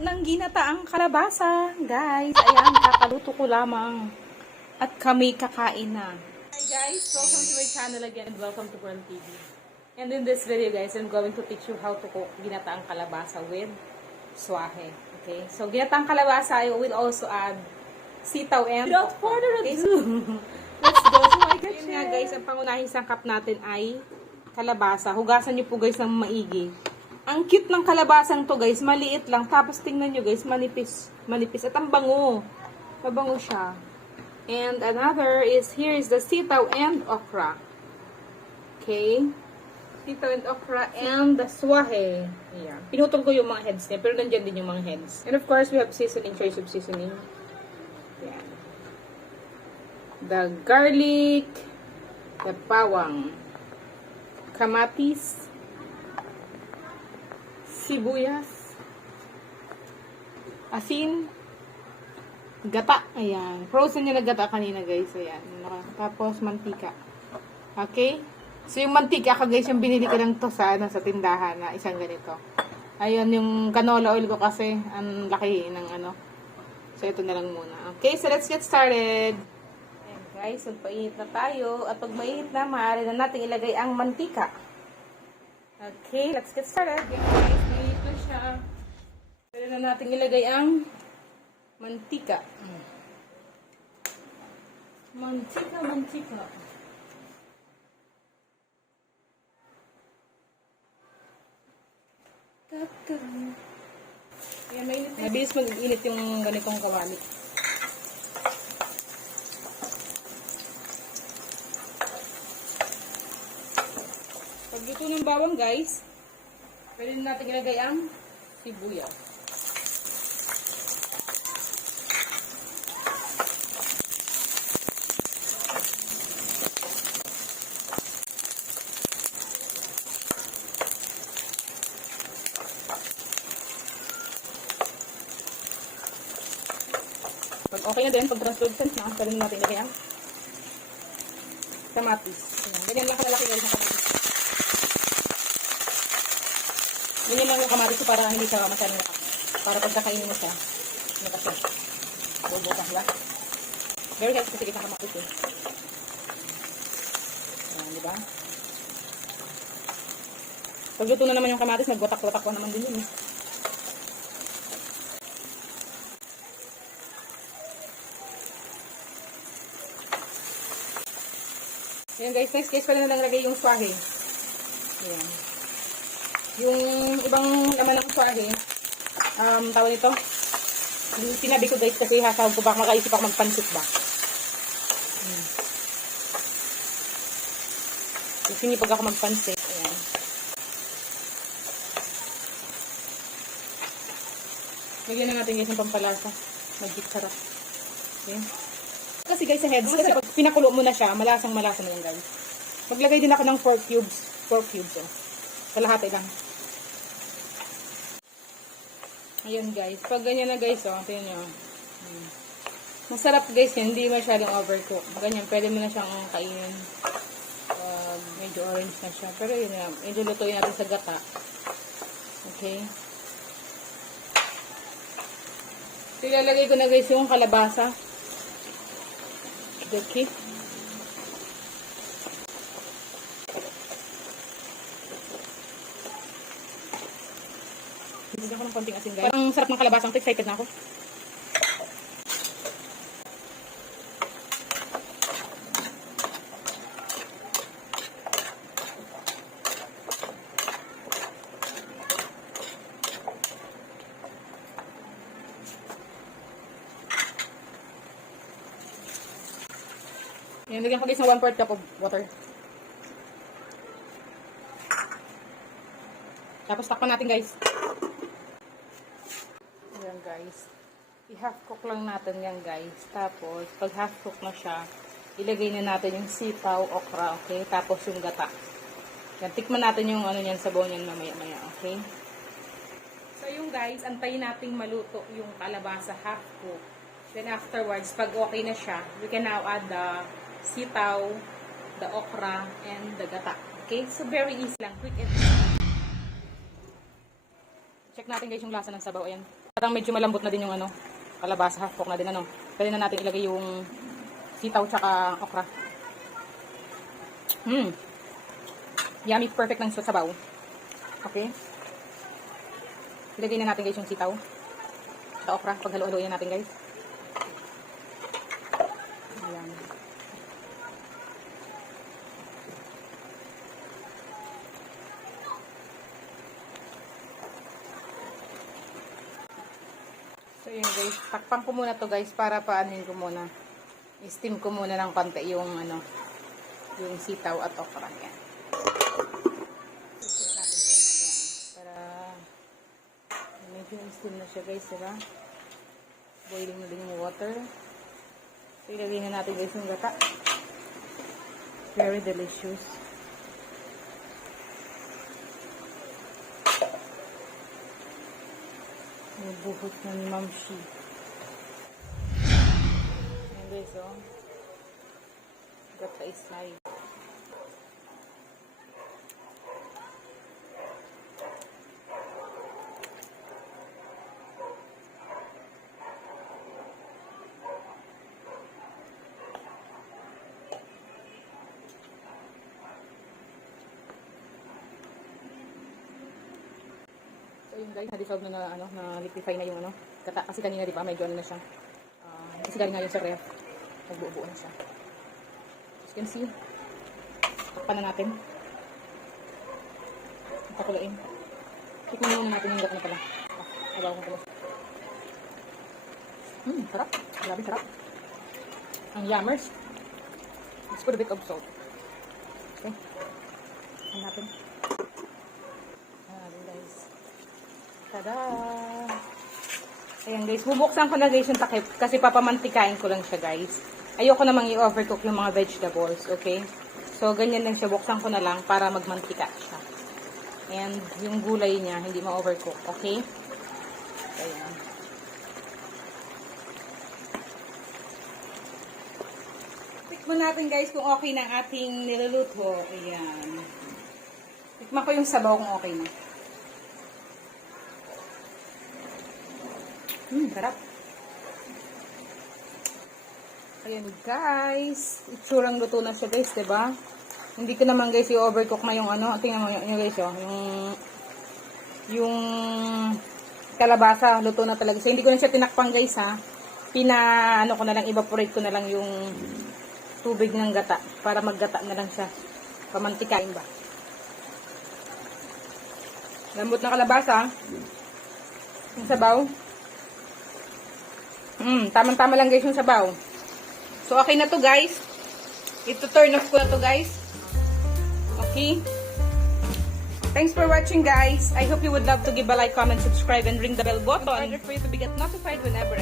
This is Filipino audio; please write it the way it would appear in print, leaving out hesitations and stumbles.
ng ginataang kalabasa, guys. Ayan, kakaluto ko lamang. At kami kakain na. Hi guys, welcome to my channel again and welcome to Pearl TV. And in this video guys, I'm going to teach you how to cook ginataang kalabasa with swahe. Okay, so ginataang kalabasa, I will also add sitaw and without further ado, let's go to my kitchen. Yun nga guys, ang pangunahing sangkap natin ay kalabasa. Hugasan nyo po guys ng maigi. Ang cute ng kalabasang to guys, maliit lang. Tapos tingnan nyo guys, manipis. Manipis. At ang bango. Mabango siya. And another is, here is the sitaw and okra. Okay. Sitaw and okra and the swahe. Ayan. Pinutol ko yung mga heads niya, pero nandyan din yung mga heads. And of course, we have seasoning, choice of seasoning. Ayan. The garlic, the bawang, kamatis, sibuyas, asin, gata. Ayan. Frozen niya na gata kanina guys. Ayan. Tapos mantika. Okay? So yung mantika ka guys, yung binili ko lang to sa tindahan na isang ganito. Ayun, yung canola oil ko kasi ang laki ng ano. So ito na lang muna. Okay, so let's get started. Ayan guys, magpainit na tayo. At pag mainit na, maaari na natin ilagay ang mantika. Okay, let's get started. Ayan guys, mainit na siya. Pwede na natin ilagay ang mantika. Mantika. Ayan, mainit na. Mabilis mag-init yung ganitong kawali. Pag luto ng bawang guys, pwede natin ilagay ang sibuyas. Pag okay na din, pag translucent na, pwede natin ilagay ang kamatis. Ayan. Ganyan lang kalalaki guys ng kamatis. Ganyan lang yung kamatis para hindi siya masyadong lakas. Para pagkakainin mo siya, nakasya. Bubukas ba? Very healthy kasi kitang kamatis eh. Ayan, diba? Pag luto na naman yung kamatis, nagwatak-watak ko naman din yun eh. Ayan guys, next guys, pala na lang lagay yung swahe. Ayan. Yung ibang laman ng swahe, tawag nito, sinabi ko guys kasi hasawag ko baka makaisip ako magpansit ba. Sinipag ako magpansit. Ayan. Lagyan na natin guys ng pampalasa. Magic sarap. Okay. Kasi guys sa heads, kasi pag pinakulo mo na siya, malasang-malasa na yan guys. Maglagay din ako ng 4 cubes. 4 cubes oh. Kalahati lang. Ayan guys. Pag ganyan na guys oh, tingnan nyo. Masarap guys yan, hindi masyadong overcook. Ganyan, pwede mo na siyang kainin. Medyo orange na siya. Pero yun na, medyo lutuin natin sa gata. Okay. So ilalagay ko na guys yung kalabasa. Okay. Bigyan ko ng konting asin guys. Parang sarap ng kalabasang to. Excited na ako. Yan, lagyan ko guys ng 1/4 cup of water. Tapos takpan natin guys. Ayan guys. I-half cook lang natin yan guys. Tapos, pag half cook na siya, ilagay na natin yung sitaw, okra, okay? Tapos yung gata. Yan, tikman natin yung ano yan, sabaw niyan mamaya-maya, okay? So yung guys, antayin nating maluto yung kalabasa half cook. Then afterwards, pag okay na siya, we can now add the sitaw, the okra, and the gata. Okay? So, very easy lang. Quick and easy. Check natin guys yung lasa ng sabaw. Ayan. Parang medyo malambot na din yung ano, kalabasa, half cook na din ano. Pwede na natin ilagay yung sitaw tsaka okra. Yummy, perfect ng sabaw. Okay. Ilagay na natin guys yung sitaw sa okra. Paghalo-haloyin natin guys. Ayan. So yun guys, takpan ko muna to guys para paanin ko muna. I-steam ko muna ng konti yung ano, yung sitaw at okra. Yan. Isit natin guys yan. Para medyo i-steam na siya guys, diba? Boiling na din yung water. So ilagay na natin guys yung gata. Very delicious. Yung buhot na ni Ma'am Shi. Ayan guys, oh. Gata is live. So yun guys, na-dissolve na ano, na-liquefy na yung ano, gata. Kasi kanina di ba, medyo ano na siya. Kasi galing nga yun sa ref. Nagbuo-buo na siya. As you can see, takpan na natin. Pakulain. Tikman muna natin yung gata na pala. Nabaw ko pala. Sarap. Grabe sarap. Ang yummers. Let's put a bit of salt. Okay. Ayan natin. Ayan guys. Tada! Ayan guys, bubuksan ko na guys yung takip kasi papamantikain ko lang siya guys. Ayoko namang i-overcook yung mga vegetables, okay? So, ganyan lang siya, buksan ko na lang para magmantika siya. And yung gulay niya, hindi ma-overcook, okay? Ayan. Tikman natin guys kung okay na ating niluluto. Ayan. Tikman ko yung sabaw kung okay na. Sarap. Ayan guys. Itsurang luto na siya guys, diba? Hindi ko naman guys i-overcook na yung ano. Tingnan mo yun guys, oh. Yung kalabasa, luto na talaga. So, hindi ko na siya tinakpang guys, ha. Ano ko na lang, evaporate ko na lang yung tubig ng gata. Para maggata na lang siya. Pamantikain ba? Lambot na kalabasa. Yung sabaw. Tamang-tama lang guys yung sabaw. So, okay na to guys. Ito turn off ko na to guys. Okay. Thanks for watching guys. I hope you would love to give a like, comment, subscribe, and ring the bell button in order for you to be get notified whenever